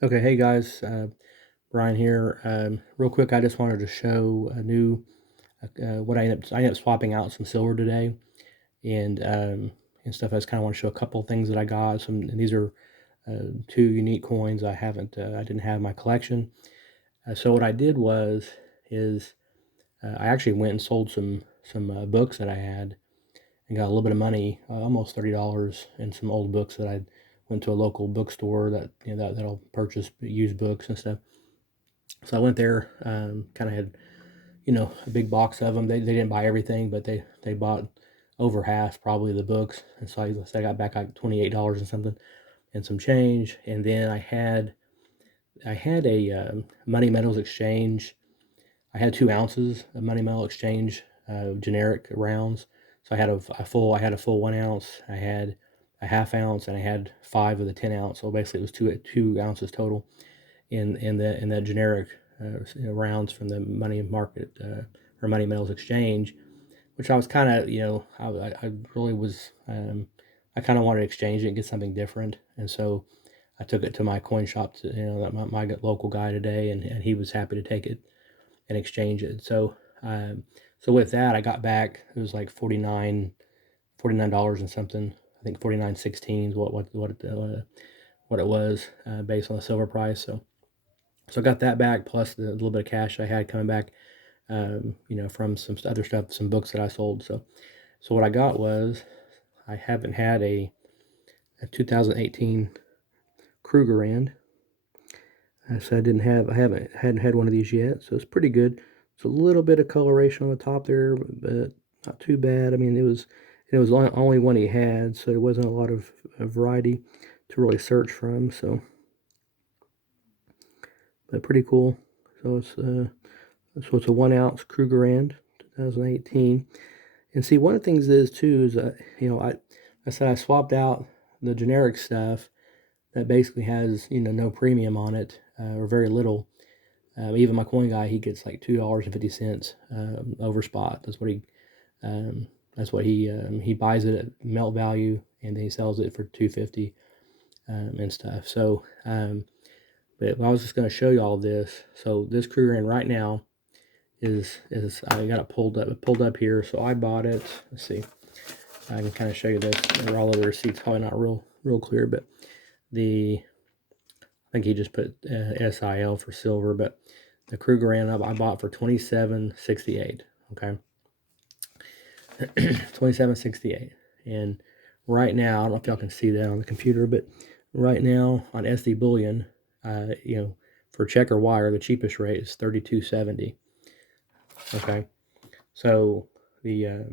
Okay, hey guys, Brian here. Real quick, I just wanted to show a new what I ended up swapping out some silver today, and stuff. I just kind of want to show a couple things that I got. And these are two unique coins I didn't have in my collection. So what I did is I actually went and sold some books that I had and got a little bit of money, almost $30, in some old books that I went to a local bookstore that'll purchase used books and stuff. So I went there, kind of had, a big box of them. They didn't buy everything, but they bought over half probably the books. And so I got back like $28 and something and some change. And then I had a Money Metals Exchange. I had 2 ounces of Money Metal Exchange generic rounds. So I had a full 1 ounce. I had a half ounce, and I had 5 of the 10 ounce. So basically, it was two ounces total in that generic rounds from the money market or Money Metals Exchange, which I was kind of, I really was, I kind of wanted to exchange it and get something different. And so I took it to my coin shop, my local guy today, and he was happy to take it and exchange it. Um, so with that, I got back, it was like $49 and something. I think 49.16 is what it was, based on the silver price. So I got that back plus the little bit of cash I had coming back, from some other stuff, some books that I sold. So what I got was I haven't had a 2018 Krugerrand. So I hadn't had one of these yet. So it's pretty good. It's a little bit of coloration on the top there, but not too bad. I mean, it was only one he had, so there wasn't a lot of variety to really search from. But pretty cool. So it's a 1 ounce Krugerrand, 2018. And see, one of the things is too is I said I swapped out the generic stuff that basically has no premium on it, or very little. Even my coin guy, he gets like $2.50 over spot. Um, he buys it at melt value, and then he sells it for 250 and stuff. But I was just going to show you all this. So this Krugerrand right now is I got it pulled up here. So I bought it. Let's see. I can kind of show you this. All of the receipts probably not real clear, but I think he just put SIL for silver, but the Krugerrand I bought for 27.68. Okay, 27.68, and right now I don't know if y'all can see that on the computer, but right now on SD Bullion, for checker wire, the cheapest rate is 32.70. Okay, so the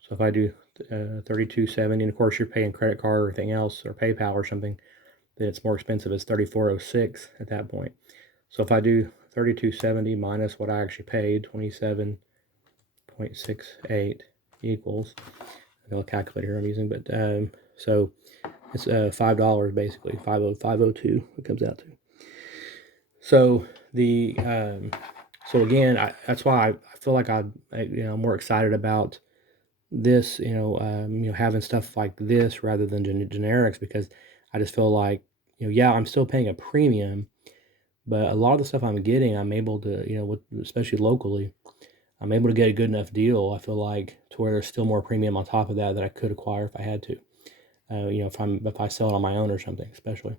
so if I do 32.70, and of course you're paying credit card or anything else or PayPal or something, then it's more expensive. It's 34.06 at that point. So if I do 32.70 minus what I actually paid, 27.68 equals, I got a calculator I'm using, but so it's $5 basically, 5.02 it comes out to. So the so again, that's why I feel like I'm more excited about this, having stuff like this rather than generics, because I just feel like, yeah, I'm still paying a premium, but a lot of the stuff I'm getting, I'm able to, especially locally, I'm able to get a good enough deal. I feel like to where there's still more premium on top of that I could acquire if I had to. If I sell it on my own or something, especially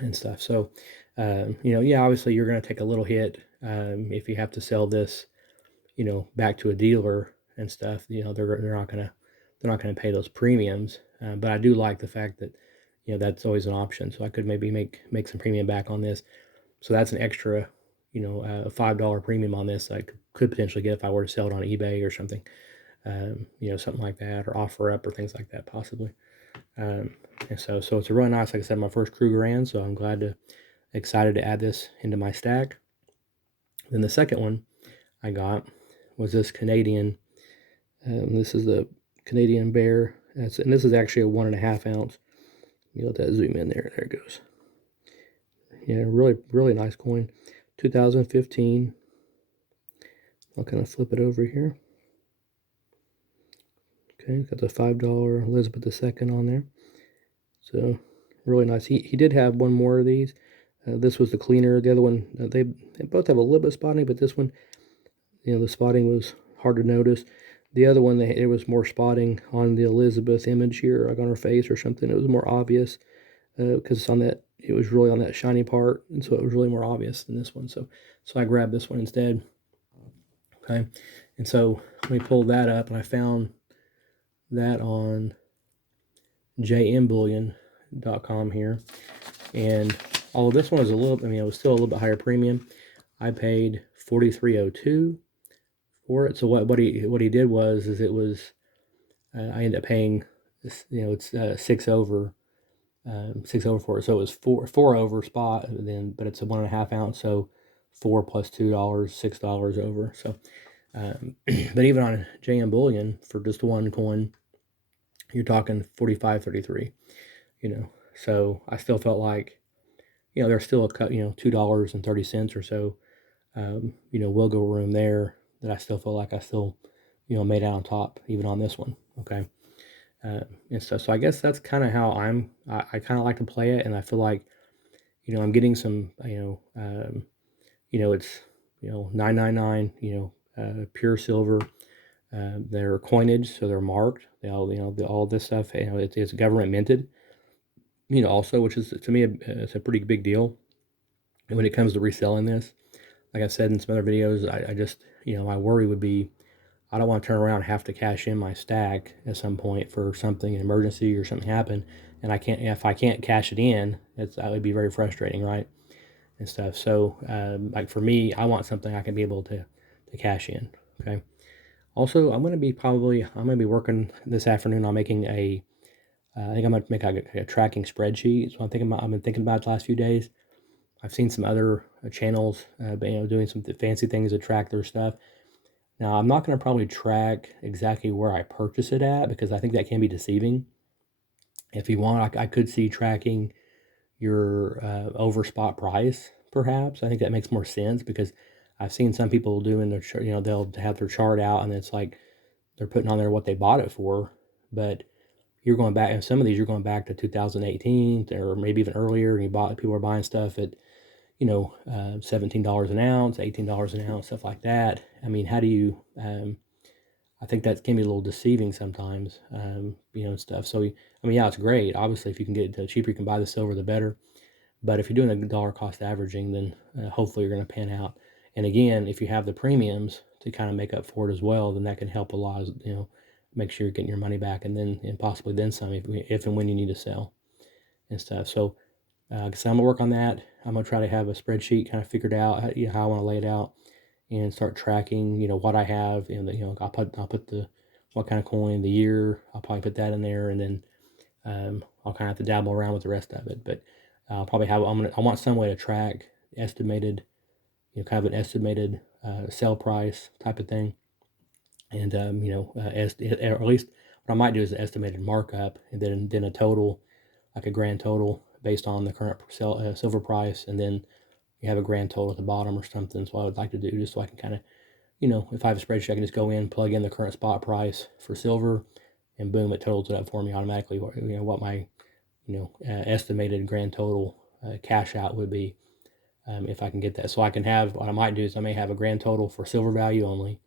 and stuff. So, yeah, obviously you're going to take a little hit if you have to sell this, back to a dealer and stuff. They're not gonna pay those premiums. But I do like the fact that that's always an option. So I could maybe make some premium back on this. So that's an extra, $5 premium on this I could potentially get if I were to sell it on eBay or something, something like that, or OfferUp or things like that possibly. And so it's a really nice, like I said, my first Krugerrand. So I'm excited to add this into my stack. Then the second one I got was this Canadian. This is the Canadian Bear. And this is actually a 1.5 ounce. You let that zoom in there. There it goes. Yeah, really, really nice coin. 2015. I'll kind of flip it over here. Okay, got the $5 Elizabeth II on there. So really nice. He did have one more of these. This was the cleaner. The other one, they both have a little bit of spotting, but this one, the spotting was hard to notice. The other one, it was more spotting on the Elizabeth image here, like on her face or something. It was more obvious because it's on that. It was really on that shiny part, and so it was really more obvious than this one. So I grabbed this one instead. Okay, and so we pulled that up, and I found that on jmbullion.com here, and although this one was a little, it was still a little bit higher premium. I paid $43.02 for it. So what he did was it was I ended up paying this, it's 6 over 6 over for it. So it was four over spot then, but it's a 1.5 ounce, so 4 plus $2, $6 over. So but even on JM Bullion for just one coin, you're talking 45.33. So I still felt like there's still a cut, $2.30 or so wiggle room there that I still feel like I still made out on top even on this one. Okay. And stuff. So I guess that's kind of how I kind of like to play it, and I feel like I'm getting some it's $9.99 pure silver. They're coinage, so they're marked. They all all this stuff it's government minted. Also, which is to me it's a pretty big deal. And when it comes to reselling this, like I've said in some other videos, I just my worry would be I don't want to turn around and have to cash in my stack at some point for something, an emergency or something happen, and if I can't cash it in, that would be very frustrating, right? And stuff. So, like for me, I want something I can be able to cash in. Okay. Also, I'm going to be working this afternoon on making I think I'm going to make a tracking spreadsheet. So I've been thinking about it the last few days. I've seen some other channels, doing some fancy things to track their stuff. Now, I'm not going to probably track exactly where I purchase it at because I think that can be deceiving. If you want, I could see tracking your over spot price, perhaps. I think that makes more sense because I've seen some people doing their, they'll have their chart out and it's like they're putting on there what they bought it for, but you're going back, and some of these you're going back to 2018 or maybe even earlier, and people are buying stuff at $17 an ounce, $18 an ounce, stuff like that. I mean, how do you? I think that can be a little deceiving sometimes, and stuff. So, yeah, it's great. Obviously, if you can get it to cheaper, you can buy the silver, the better. But if you're doing a dollar cost averaging, then hopefully you're going to pan out. And again, if you have the premiums to kind of make up for it as well, then that can help a lot. Make sure you're getting your money back, and possibly then some if and when you need to sell and stuff. So. So I'm gonna work on that. I'm gonna try to have a spreadsheet kind of figured out how I want to lay it out and start tracking. What I have, and I'll put the what kind of coin, the year. I'll probably put that in there, and then I'll kind of have to dabble around with the rest of it. But I'll probably have I want some way to track estimated, kind of an estimated sell price type of thing, and or at least what I might do is an estimated markup, and then a total, like a grand total based on the current silver price, and then you have a grand total at the bottom or something. So I would like to do just so I can kind of, if I have a spreadsheet, I can just go in, plug in the current spot price for silver, and boom, it totals it up for me automatically. What my, estimated grand total cash out would be if I can get that. So I can have, what I might do is I may have a grand total for silver value only,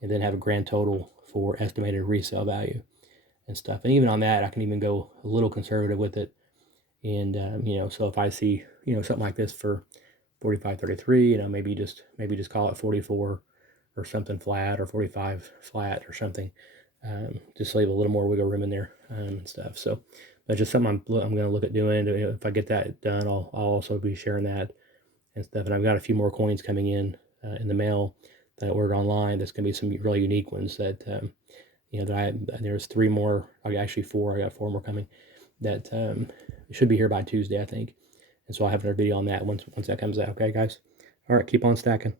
and then have a grand total for estimated resale value and stuff. And even on that, I can even go a little conservative with it. And so if I see something like this for 45.33, maybe just call it 44 or something flat, or 45 flat or something. Just leave a little more wiggle room in there and stuff. So that's just something I'm going to look at doing. If I get that done, I'll also be sharing that and stuff. And I've got a few more coins coming in the mail that I ordered online. That's going to be some really unique ones that there's 3 more. Actually 4. I got 4 more coming that should be here by Tuesday, I think. And so I'll have another video on that once that comes out. Okay, guys? All right, keep on stacking.